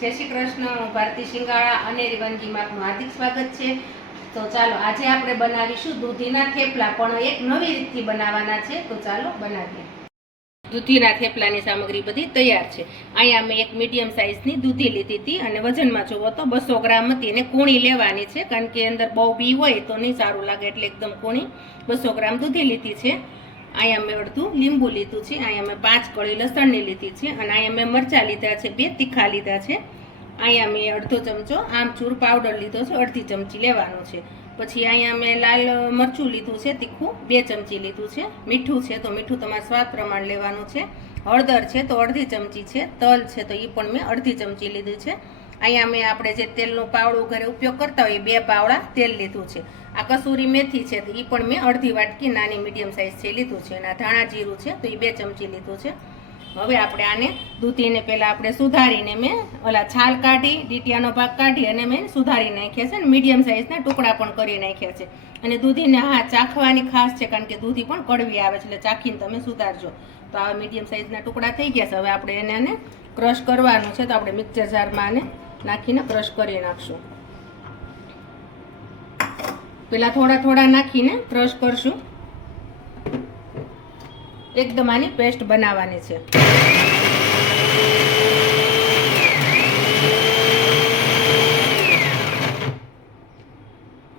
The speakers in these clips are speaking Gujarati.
જય શ્રી કૃષ્ણ. હું ભારતી શિંગાળા અનેરી વાનગીમાં આપનું હાર્દિક સ્વાગત છે. તો ચાલો આજે આપણે બનાવીશું દૂધીના થેપલા, પણ એક નવી રીતથી બનાવવાના છે. તો ચાલો બનાવીએ. દૂધીના થેપલાની સામગ્રી બધી તૈયાર છે. અહીંયા મેં એક મીડિયમ સાઇઝની દૂધી લીધી હતી અને વજનમાં જોવો તો 200 ગ્રામ હતી. એને કૂણી લેવાની છે, કારણ કે અંદર બહુ બી હોય તો નહીં સારું લાગે, એટલે એકદમ કૂણી 200 ગ્રામ દૂધી લીધી છે. અહીંયા મેં અડધું લીંબુ લીધું છે. અહીંયા મેં 5 કળી લસણની લીધી છે અને અહીંયા મેં મરચાં લીધા છે, 2 તીખા લીધા છે. અહીંયા મેં અડધો ચમચો આમચૂર પાવડર લીધો છે, અડધી ચમચી લેવાનો છે. પછી અહીંયા મેં લાલ મરચું લીધું છે, તીખું 2 ચમચી લીધું છે. મીઠું છે તો મીઠું તમારા સ્વાદ પ્રમાણે લેવાનું છે. હળદર છે તો અડધી ચમચી છે. તલ છે તો એ પણ મેં અડધી ચમચી લીધું છે. અહીંયા મેં આપણે જે તેલનું પાવડું ઘરે ઉપયોગ કરતા હોય 2 પાવડા તેલ લીધું છે. આ કસૂરી મેથી છે તો એ પણ મેં અડધી વાટકી નાની મીડિયમ સાઇઝ છે લીધું છે. અને આ ધાણા જીરું છે તો એ 2 ચમચી લીધું છે. હવે આપણે આને દૂધીને પહેલાં આપણે સુધારીને મેં છાલ કાઢી, ડીટીયાનો ભાગ કાઢી અને મેં સુધારી નાખ્યા છે. અને મીડિયમ સાઇઝના ટુકડા પણ કરી નાખ્યા છે. અને દૂધીને ચાખવાની ખાસ છે, કારણ કે દૂધી પણ કડવી આવે છે, એટલે ચાખીને તમે સુધારજો. તો આ મીડિયમ સાઇઝના ટુકડા થઈ ગયા છે. હવે આપણે એને ક્રશ કરવાનું છે, તો આપણે મિક્સર જારમાં આને નાખીને ક્રશ કરી નાખશું. પહેલાં થોડા થોડા નાખીને ક્રશ કરશું. એકદમ આની પેસ્ટ બનાવવાની છે.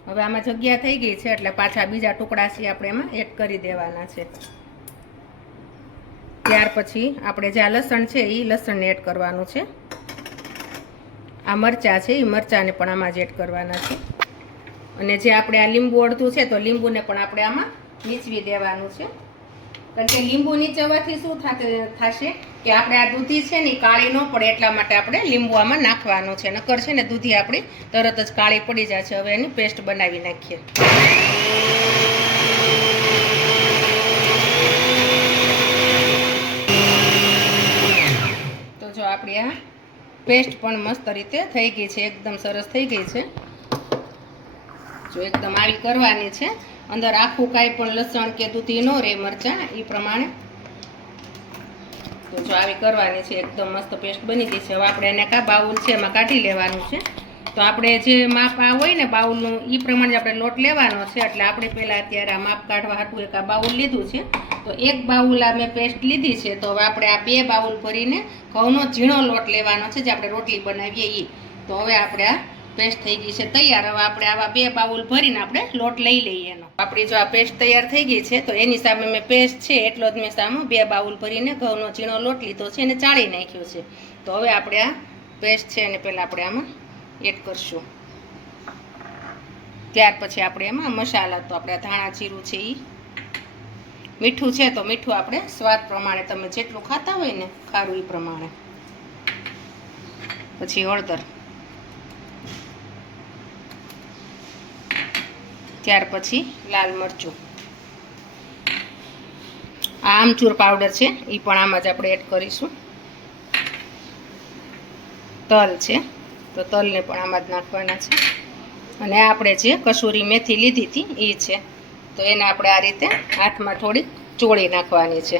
હવે આમાં જગ્યા થઈ ગઈ છે, એટલે પાછા બીજા ટુકડા છે આપણે એમાં એડ કરી દેવાના છે. ત્યાર પછી આપણે જે આ લસણ છે એ લસણને એડ કરવાનું છે. આ મરચાં છે એ મરચાંને પણ આમાં જ એડ કરવાના છે. અને જે આપણે આ લીંબુ અડધું છે તો લીંબુને પણ આપણે આમાં નીચવી દેવાનું છે. કારણ કે લીંબુ નીચવવાથી શું થશે કે આપણે આ દૂધી છે ને કાળી ન પડે, એટલા માટે આપણે લીંબુ આમાં નાખવાનું છે. નકર છે ને દૂધી આપણી તરત જ કાળી પડી જાય છે. હવે એની પેસ્ટ બનાવી નાખીએ. તો જો આપણી આ પેસ્ટ પણ મસ્ત રીતે થઈ ગઈ છે, એકદમ સરસ થઈ ગઈ છે. જો એકદમ આવી કરવાની છે. અંદર આખું કાંઈ પણ લસણ કે દૂધી ન રહે, મરચાં એ પ્રમાણે. તો જો આવી કરવાની છે. એકદમ મસ્ત પેસ્ટ બની ગઈ છે. હવે આપણે એને બાઉલ છે એમાં કાઢી લેવાનું છે. તો આપણે જે માપ આ હોય ને બાઉલનું એ પ્રમાણે આપણે લોટ લેવાનો છે. એટલે આપણે પહેલાં અત્યારે આ માપ કાઢવા હાટું એક આ બાઉલ લીધું છે. તો એક બાઉલ આ મેં પેસ્ટ લીધી છે. તો હવે આપણે આ 2 બાઉલ ભરીને ઘઉંનો ઝીણો લોટ લેવાનો છે, જે આપણે રોટલી બનાવીએ એ. તો હવે આપણે આ પેસ્ટ થઈ ગઈ છે તૈયાર. હવે આપણે આવા 2 બાઉલ ભરીને આપણે લોટ લઈ લઈએ એનો. આપણી જો આ પેસ્ટ તૈયાર થઈ ગઈ છે, તો એની સામે મેં પેસ્ટ છે એટલો જ મેં સામે 2 બાઉલ ભરીને ઘઉંનો ઝીણો લોટ લીધો છે, એને ચાળી નાખ્યો છે. તો હવે આપણે આ પેસ્ટ છે એને પહેલાં આપણે આમાં એડ કરશું. ત્યાર પછી આપણે એમાં મસાલા, તો આપણે ધાણા જીરું છે એ, મીઠું છે તો મીઠું આપણે સ્વાદ પ્રમાણે, તમે જેટલું ખાતા હોય ને ખારું એ પ્રમાણે. પછી હળદર, ત્યાર પછી લાલ મરચું, આ આમચૂર પાવડર છે એ પણ આમાં જ આપણે એડ કરીશું. તલ છે તો તલને પણ આમાં જ નાખવાના છે. અને આપણે જે કસૂરી મેથી લીધી હતી એ છે, તો એને આપણે આ રીતે હાથમાં થોડી ચોળી નાખવાની છે.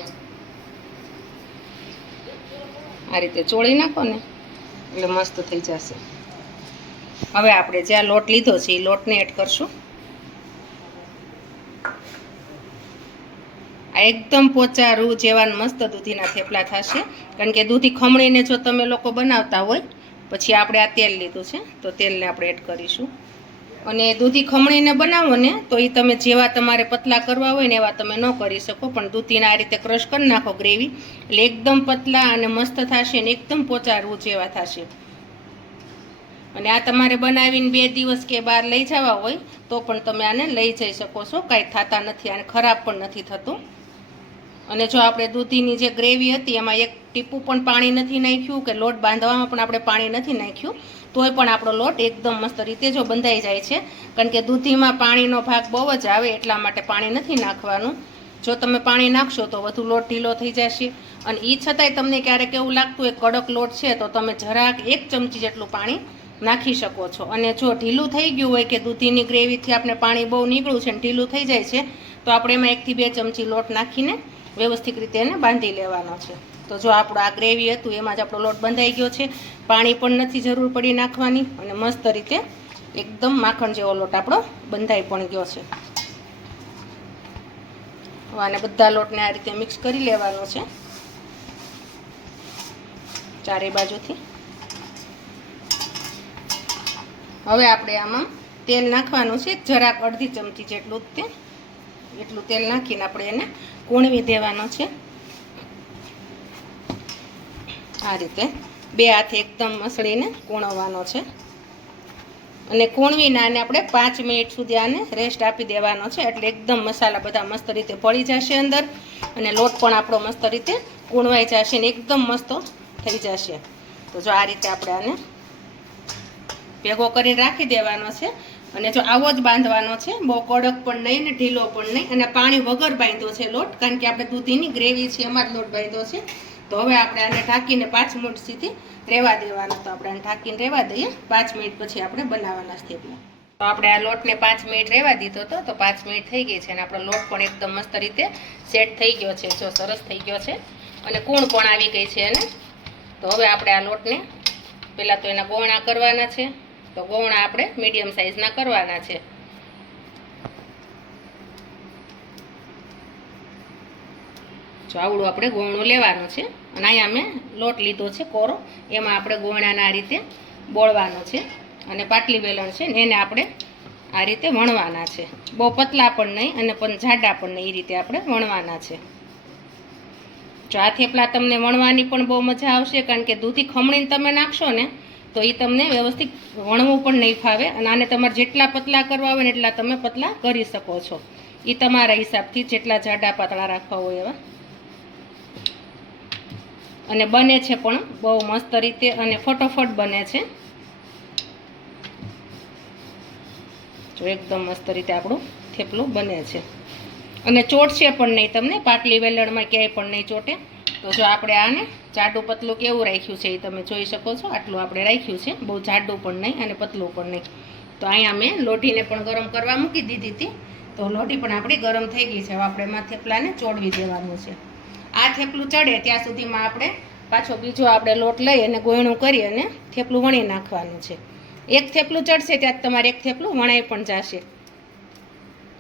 આ રીતે ચોળી નાખો ને એટલે મસ્ત થઈ જશે. હવે આપણે જે આ લોટ લીધો છે એ લોટને એડ કરશું. આ એકદમ પોચા રૂ જેવા મસ્ત દૂધીના થેપલા થશે. કારણ કે દૂધી ખમણીને જો તમે લોકો બનાવતા હોય, પછી આપણે આ તેલ લીધું છે તો તેલને આપણે એડ કરીશું. અને દૂધી ખમણીને બનાવો ને તો એ તમે જેવા તમારે પતલા કરવા હોય ને એવા તમે ન કરી શકો, પણ દૂધીને આ રીતે ક્રશ કરી નાખો ગ્રેવી, એટલે એકદમ પતલા અને મસ્ત થશે ને એકદમ પોચા રૂ જેવા થશે. અને આ તમારે બનાવીને 2 દિવસ કે બહાર લઈ જવા હોય તો પણ તમે આને લઈ જઈ શકો છો, કાંઈ થતા નથી, આને ખરાબ પણ નથી થતું. અને જો આપણે દૂધીની જે ગ્રેવી હતી એમાં એક ટીપું પણ પાણી નથી નાખ્યું, કે લોટ બાંધવામાં પણ આપણે પાણી નથી નાખ્યું, તોય પણ આપણો લોટ એકદમ મસ્ત રીતે જો બંધાઈ જાય છે. કારણ કે દૂધીમાં પાણીનો ભાગ બહુ જ આવે, એટલા માટે પાણી નથી નાખવાનું. જો તમે પાણી નાખશો તો વધુ લોટ ઢીલો થઈ જશે. અને એ છતાંય તમને ક્યારેક એવું લાગતું હોય કડક લોટ છે, તો તમે જરાક 1 ચમચી જેટલું પાણી નાખી શકો છો. અને જો ઢીલું થઈ ગયું હોય કે દૂધીની ગ્રેવીથી આપણે પાણી બહુ નીકળ્યું છે અને ઢીલું થઈ જાય છે, તો આપણે એમાં 1 થી 2 ચમચી લોટ નાખીને વ્યવસ્થિત રીતે એને બાંધી લેવાનો છે. તો જો આપણો આ ગ્રેવી હતું એમાં જ આપણો લોટ બંધાઈ ગયો છે, પાણી પણ નથી જરૂર પડી નાખવાની, અને મસ્ત રીતે એકદમ માખણ જેવો લોટ આપણો બંધાઈ પણ ગયો છે. આને બધા લોટને આ રીતે મિક્સ કરી લેવાનો છે ચારે બાજુથી. હવે આપણે આમાં તેલ નાખવાનું છે, જરાક અડધી ચમચી જેટલું એટલું તેલ નાખીને આપણે એને કૂણવી દેવાનો છે. આ રીતે બે હાથે એકદમ મસળીને કૂણવવાનો છે, અને કૂણવીને આને આપણે 5 મિનિટ સુધી આને રેસ્ટ આપી દેવાનો છે, એટલે એકદમ મસાલા બધા મસ્ત રીતે ભળી જશે અંદર, અને લોટ પણ આપણો મસ્ત રીતે કૂણવાઈ જશે ને એકદમ મસ્ત થઈ જશે. તો જો આ રીતે આપણે આને ભેગો કરીને રાખી દેવાનો છે, અને જો આવો જ બાંધવાનો છે, બહુ કડક પણ નહીં ને ઢીલો પણ નહીં, અને પાણી વગર બાંધ્યો છે લોટ, કારણ કે આપણે દૂધીની ગ્રેવી છે એમાં જ લોટ બાંધ્યો છે. તો હવે આપણે આને ઢાંકીને 5 મિનિટ સુધી રહેવા દેવાનું. તો આપણે આને ઢાંકીને રહેવા દઈએ, 5 મિનિટ પછી આપણે બનાવવાના થેપલા. તો આપણે આ લોટને 5 મિનિટ રહેવા દીધો હતો, તો 5 મિનિટ થઈ ગઈ છે, અને આપણો લોટ પણ એકદમ મસ્ત રીતે સેટ થઈ ગયો છે, જો સરસ થઈ ગયો છે, અને કૂણ પણ આવી ગઈ છે એને. તો હવે આપણે આ લોટને પહેલાં તો એના ગોળા કરવાના છે, તો ગોળા આપણે મીડિયમ સાઇઝના કરવાના છે. જો આવડું આપણે ગોળું લેવાનું છે, અને અહીંયા મેં લોટ લીધો છે કોરો, એમાં આપણે ગોળાને આ રીતે બોળવાનો છે, અને પાટલી વેલણ છે ને એને આપણે આ રીતે વણવાના છે. બહુ પતલા પણ નહીં અને પણ જાડા પણ નહીં, એ રીતે આપણે વણવાના છે. જો આ થેપલા તમને વણવાની પણ બહુ મજા આવશે, કારણ કે દૂધી ખમણીને તમે નાખશો ને તો એ તમને વ્યવસ્થિત વણવું પણ નહીં ફાવે, અને આને તમારે જેટલા પતલા કરવા હોય ને એટલા તમે પતલા કરી શકો છો, એ તમારા હિસાબથી જેટલા જાડા પાતળા રાખવા હોય એવા. અને બને છે પણ બહુ મસ્ત રીતે, અને ફટોફટ બને છે. જો એકદમ મસ્ત રીતે આપણું થેપલું બને છે, અને ચોટશે પણ નહીં તમને, પાટલી વેલણમાં ક્યાંય પણ નહીં ચોટે. તો જો આપણે આને જાડું પતલું કેવું રાખ્યું છે એ તમે જોઈ શકો છો, આટલું આપણે રાખ્યું છે, બહુ જાડું પણ નહીં અને પતલું પણ નહીં. તો અહીંયા મેં લોઢીને પણ ગરમ કરવા મૂકી દીધી હતી, તો લોઢી પણ આપણી ગરમ થઈ ગઈ છે. હવે આપણે એમાં થેપલાને ચોળવી દેવાનું છે. આ થેપલું ચડે ત્યાં સુધીમાં આપણે પાછો બીજો આપણે લોટ લઈ અને ગોયણું કરી અને થેપલું વણી નાખવાનું છે. એક થેપલું ચડશે ત્યાં તમારે એક થેપલું વણાઈ પણ જશે.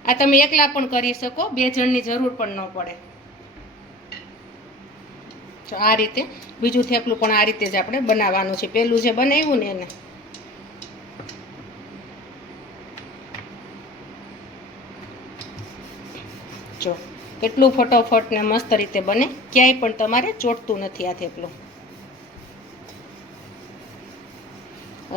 આ તમે એકલા પણ કરી શકો, 2 જણની જરૂર પણ ન પડે. તો આ રીતે બીજું થેપલું પણ આ રીતે જ આપણે બનાવવાનું છે, પહેલું જે બનાવ્યું ને એને. જો કેટલું ફટોફટ ને મસ્ત રીતે બને, ક્યાંય પણ તમારે ચોટતું નથી આ થેપલું.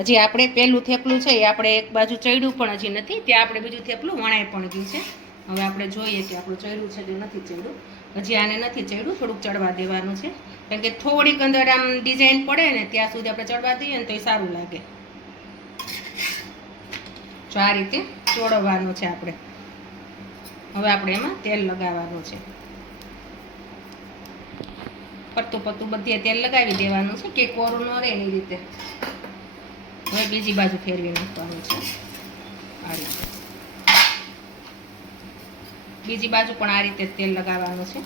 હજી આપણે પહેલું થેપલું છે એ આપણે એક બાજુ ચડ્યું પણ હજી નથી, ત્યાં આપણે બીજું થેપલું વણાઈ પણ ગયું છે. હવે આપણે જોઈએ કે આપણું ચડ્યું છે કે નથી ચડ્યું. હજી આને નથી ચડ્યું, થોડુંક ચડવા દેવાનું છે, કારણ કે થોડીક અંદર આમ ડિઝાઇન પડે ને ત્યાં સુધી આપણે ચડવા દઈએ ને તો એ સારું લાગે. જો આ રીતે ચોળવવાનું છે આપણે. હવે આપણે એમાં તેલ લગાવવાનું છે, પત્તું પત્તું બધે તેલ લગાવી દેવાનું છે કે કોરું ન રહે એની રીતે. હવે બીજી બાજુ ફેરવી નાખવાનું છે આ રીતે. બીજી બાજુ પણ આ રીતે તેલ લગાવવાનું છે.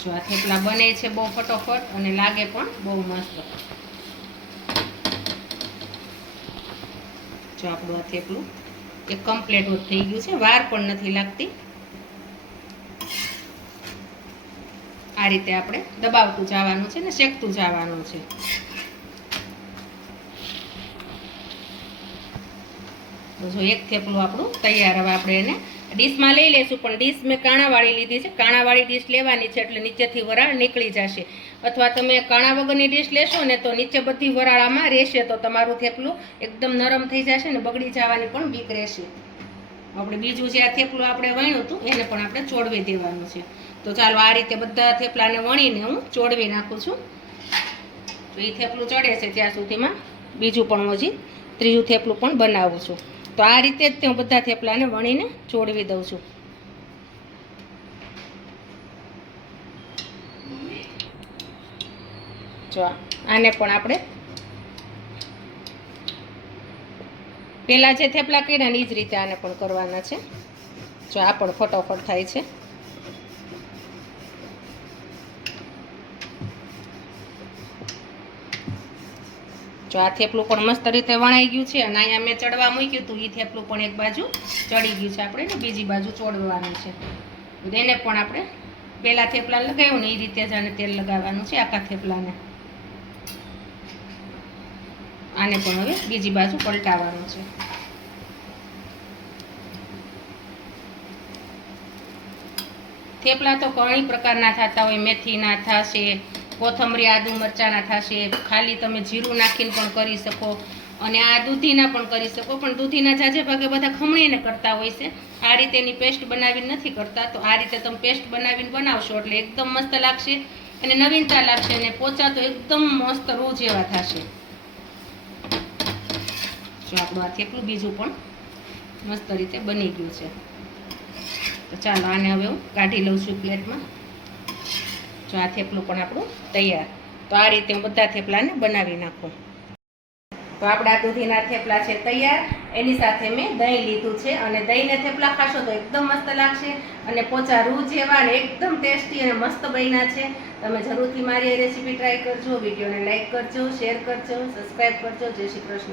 જો આ થેપલા બને છે બહુ ફટોફટ અને લાગે પણ બહુ મસ્ત. જો આપણું આ થેપલું એક કમ્પ્લીટ થઈ ગયું છે, વાર પણ નથી લાગતી. આ રીતે આપણે દબાવતું જવાનું છે ને શેકતું જવાનું છે. તો જો એક થેપલું આપણું તૈયાર. હવે આપણે એને ડીશમાં લઈ લઈશું, પણ ડીશ મેં કાણાવાળી લીધી છે. કાણાવાળી ડીશ લેવાની છે એટલે નીચેથી વરાળ નીકળી જશે. અથવા તમે કાણા વગરની ડીશ લેશો ને તો નીચે બધી વરાળામાં રહેશે, તો તમારું થેપલું એકદમ નરમ થઈ જશે ને બગડી જવાની પણ બીક રહેશે. આપણે બીજું જે આ થેપલું આપણે વણ્યું હતું એને પણ આપણે ચોળવી દેવાનું છે. તો ચાલો આ રીતે બધા થેપલાને વણીને હું ચોળવી નાખું છું. તો એ થેપલું ચડે છે ત્યાં સુધીમાં બીજું પણ હજી ત્રીજું થેપલું પણ બનાવું છું. તો આ રીતે જ હું બધા થેપલાને વણીને ચોળવી દઉં છું. જો આને પણ આપણે પહેલાં જે થેપલા કર્યા ને એ જ રીતે આને પણ કરવાના છે. જો આ પણ ફટોફટ થાય છે. જો આ થેપલું પણ મસ્ત રીતે વણાઈ ગયું છે અને અહીંયા મેં ચડવા મૂક્યું હતું એ થેપલું પણ એક બાજુ ચડી ગયું છે. આપણે ને બીજી બાજુ ચોડવાનું છે. એને પણ આપણે પહેલાં થેપલા લગાવ્યું ને એ રીતે જ આને તેલ લગાવવાનું છે આખા થેપલાને. આને પણ હવે બીજી બાજુ પલટાવવાનું છે. થેપલા તો ઘણી પ્રકારના થતા હોય. મેથીના થશે, કોથમરી આદુ મરચાંના થશે, ખાલી તમે જીરું નાખીને પણ કરી શકો અને આ દૂધીના પણ કરી શકો. પણ દૂધીના જાજે ભાગે બધા ખમણીને કરતા હોય છે. આ રીતે એની પેસ્ટ બનાવીને નથી કરતા. તો આ રીતે તમે પેસ્ટ બનાવીને બનાવશો એટલે એકદમ મસ્ત લાગશે અને નવીનતા લાગશે અને પોચા તો એકદમ મસ્ત રૂ જેવા થશે. જો આપણું આ થેપલું બીજું પણ મસ્ત રીતે બની ગયું છે. તો ચાલો આને હવે હું કાઢી લઉં છું પ્લેટમાં. જો આ થેપલું પણ આપણું તૈયાર. તો આ રીતે હું બધા થેપલાને બનાવી નાખું. તો આપણા દૂધીના થેપલા છે તૈયાર. એની સાથે મેં દહીં લીધું છે અને દહીંને થેપલા ખાશો તો એકદમ મસ્ત લાગશે અને પોચા રૂ જેવા અને એકદમ ટેસ્ટી અને મસ્ત બન્યા છે. તમે જરૂરથી મારી રેસીપી ટ્રાય કરજો. વિડીયોને લાઈક કરજો, શેર કરજો, સબસ્ક્રાઈબ કરજો. જય શ્રી કૃષ્ણ.